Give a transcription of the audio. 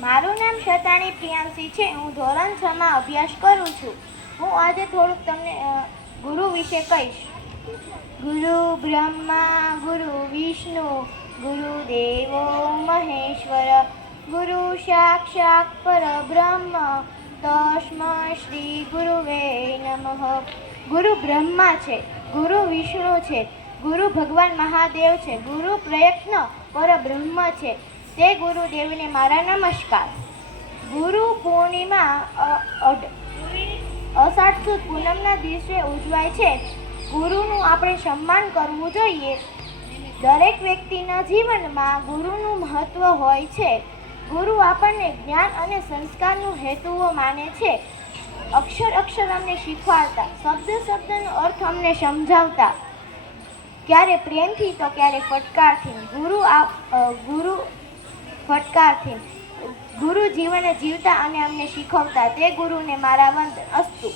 મારું નામ શતાણી પ્રિયાંશી છે. હું ધોરણ 6 માં અભ્યાસ કરું છું. હું આજે થોડુંક તમને ગુરુ વિશે કહીશ. ગુરુ બ્રહ્મા ગુરુ વિષ્ણુ ગુરુ દેવો મહેશ્વર ગુરુ સાક્ષાત પરબ્રહ્મ તસ્મૈ શ્રી ગુરુવે નમઃ. ગુરુ બ્રહ્મા છે, ગુરુ વિષ્ણુ છે, ગુરુ ભગવાન મહાદેવ છે, ગુરુ પ્રયત્ન પરબ્રહ્મ છે, તે ગુરુદેવને મારા નમસ્કાર. ગુરુ પૂર્ણિમા અષાઢ સુદ પૂનમના દિવસે ઉજવાય છે. ગુરુનું આપણે સન્માન કરવું જોઈએ. દરેક વ્યક્તિના જીવનમાં ગુરુનું મહત્વ હોય છે. ગુરુ આપણને જ્ઞાન અને સંસ્કારનું હેતુઓ માને છે. અક્ષર અક્ષર અમને શીખવાડતા, શબ્દ શબ્દનો અર્થ અમને સમજાવતા, ક્યારે પ્રેમથી તો ક્યારે ફટકારથી. ગુરુ જીવન જીવતા અને અમને શીખવતા, તે ગુરુને મારા વંદન અસ્તુ.